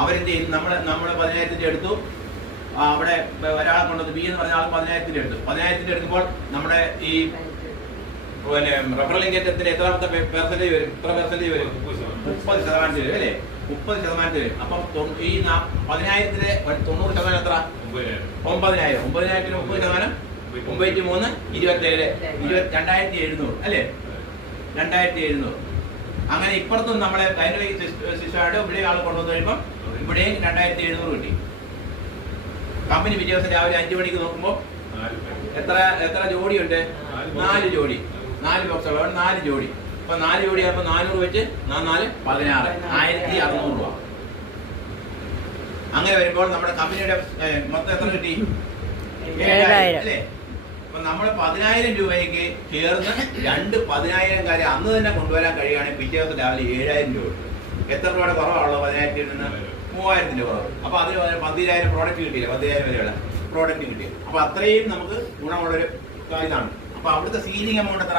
അവരെന്ത് ചെയ്യും? നമ്മള് 10,000 എടുത്തു, അവിടെ ഒരാളെ കൊണ്ടുവന്ന് ബി എന്ന് പറഞ്ഞ ആൾ 10,000 എടുത്തു. 10,000 എടുക്കുമ്പോൾ നമ്മുടെ ഈ പിന്നെ റബ്ബർ ലിങ്കേറ്റത്തിന് എത്രാമത്തെ പെർസെന്റേജ് വരും? എത്ര പെർസെന്റേജ് വരും? 30% വരും അല്ലേ? 30% വരും. അപ്പം ഈ 10,000-ലെ 90% എത്ര? 9,000. 9,000-ന് 30%, 9×3 27, 2,700 അല്ലേ? 2,700. അങ്ങനെ ഇപ്പുറത്തും നമ്മളെ കൈനറി സിസ്റ്റമായിട്ട് ഇവിടെ ആൾ കൊണ്ടുവന്ന് കഴിയുമ്പോൾ ഇവിടെയും 2,700 കിട്ടി. കമ്പനി പിറ്റേ ദിവസം രാവിലെ 5 മണിക്ക് നോക്കുമ്പോൾ എത്ര ജോഡിയുണ്ട്? 4 ജോഡി. 4 ബോക്സുകൾ, 4 ജോഡി. അപ്പൊ 4 ജോഡി ആകുമ്പോൾ 400 വെച്ച് 4 16, 1,600 രൂപ. അങ്ങനെ വരുമ്പോൾ നമ്മുടെ കമ്പനിയുടെ മൊത്തം എത്ര കിട്ടി? 7,000 അല്ലേ? അപ്പൊ നമ്മൾ 10,000 രൂപയ്ക്ക് ചേർന്ന് 2 10,000-കാരെ അന്ന് തന്നെ കൊണ്ടുവരാൻ കഴിയുകയാണെങ്കിൽ പിറ്റേ ദിവസം രാവിലെ 7,000 രൂപ. എത്ര രൂപയുടെ കുറവാണല്ലോ 10,000-ൽ നിന്ന്? 3,000-ന്റെ കുറവ്. അപ്പൊ അതിന് 10,000 പ്രോഡക്റ്റ് കിട്ടിയില്ല, 10,000 വരെയുള്ള പ്രോഡക്റ്റ് കിട്ടി. അപ്പൊ അത്രയും നമുക്ക് ഗുണമുള്ളൊരു ഇതാണ്. അപ്പൊ അവിടുത്തെ സീലിംഗ് എമൗണ്ട് എത്ര?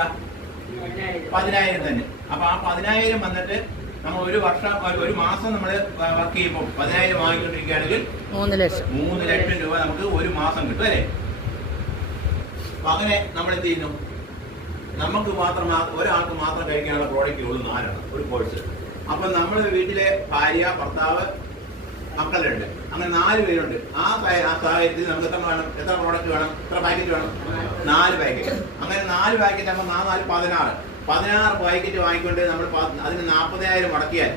10,000 തന്നെ. അപ്പൊ ആ 10,000 വന്നിട്ട് നമ്മൾ ഒരു മാസം നമ്മൾ വർക്ക് ചെയ്യുമ്പോൾ 10,000 വാങ്ങിക്കൊണ്ടിരിക്കുകയാണെങ്കിൽ 3 ലക്ഷം രൂപ നമുക്ക് ഒരു മാസം കിട്ടും അല്ലേ? അപ്പൊ അങ്ങനെ നമ്മൾ എന്ത് ചെയ്യുന്നു? നമുക്ക് മാത്രം ഒരാൾക്ക് മാത്രം കഴിക്കാനുള്ള പ്രോഡക്റ്റ് ഉള്ളൂ 4 ഒരു കോഴ്സ്. അപ്പൊ നമ്മൾ വീട്ടിലെ ഭാര്യ, ഭർത്താവ്, മക്കളുണ്ട്, അങ്ങനെ 4 പേരുണ്ട്. ആ സാഹചര്യത്തിൽ നമുക്ക് എത്ര പ്രോഡക്റ്റ് വേണം? എത്ര പാക്കറ്റ് വേണം? 4 പാക്കറ്റ്. അങ്ങനെ 4 പാക്കറ്റ് ആകുമ്പോൾ 4 16 പാക്കറ്റ് വാങ്ങിക്കൊണ്ട് നമ്മൾ അതിന് 40,000 മുടക്കിയാൽ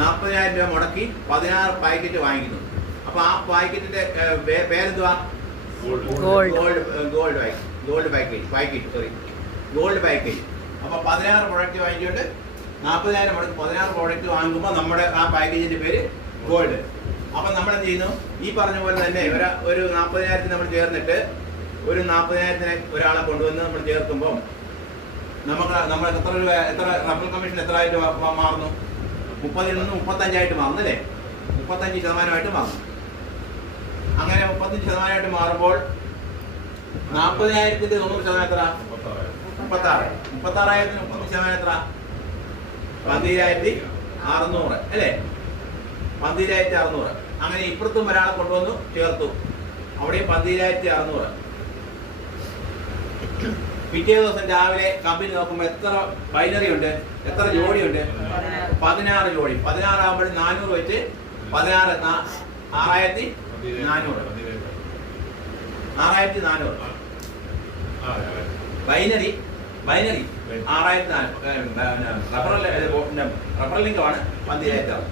40,000 രൂപ മുടക്കി 16 പാക്കറ്റ് വാങ്ങിക്കുന്നു. അപ്പൊ ആ പാക്കറ്റിന്റെ പേരെന്തുവാ? Gold package. അപ്പൊ 16 പ്രോഡക്റ്റ് വാങ്ങിച്ചുകൊണ്ട് 40,000 മുടക്കി 16 പ്രോഡക്റ്റ് വാങ്ങുമ്പോൾ നമ്മുടെ ആ പാക്കേജിന്റെ പേര് ഗോൾഡ്. അപ്പൊ നമ്മൾ എന്ത് ചെയ്യുന്നു? ഈ പറഞ്ഞ പോലെ തന്നെ ഒരു 40,000 നമ്മൾ ചേർന്നിട്ട് ഒരു 40,000-നെ ഒരാളെ കൊണ്ടുവന്ന് നമ്മൾ ചേർക്കുമ്പോൾ നമ്മൾ എത്ര രൂപ, എത്ര റബ്ബർ കമ്മീഷൻ എത്ര ആയിട്ട് മാറുന്നു? 30-ൽ നിന്ന് 35 മാറുന്നു അല്ലേ? 35% മാറുന്നു. അങ്ങനെ 35% മാറുമ്പോൾ 40,000-ന്റെ 90% എത്ര? 36. 36,000-ന് 30% എത്ര? 12,600 അല്ലേ? 12,600. അങ്ങനെ ഇപ്പുറത്തും ഒരാളെ കൊണ്ടുവന്നു ചേർത്തു, അവിടെയും 12,600. പിറ്റേ ദിവസം രാവിലെ കമ്പനി നോക്കുമ്പോൾ എത്ര ബൈനറി ഉണ്ട്? എത്ര ജോഡിയുണ്ട്? 16 ജോഡി. 16 ആകുമ്പോൾ 400 വെച്ച് 16 6,400. ബൈനറി 6,400. റബ്ബർ ലിങ്കമാണ് 12,000.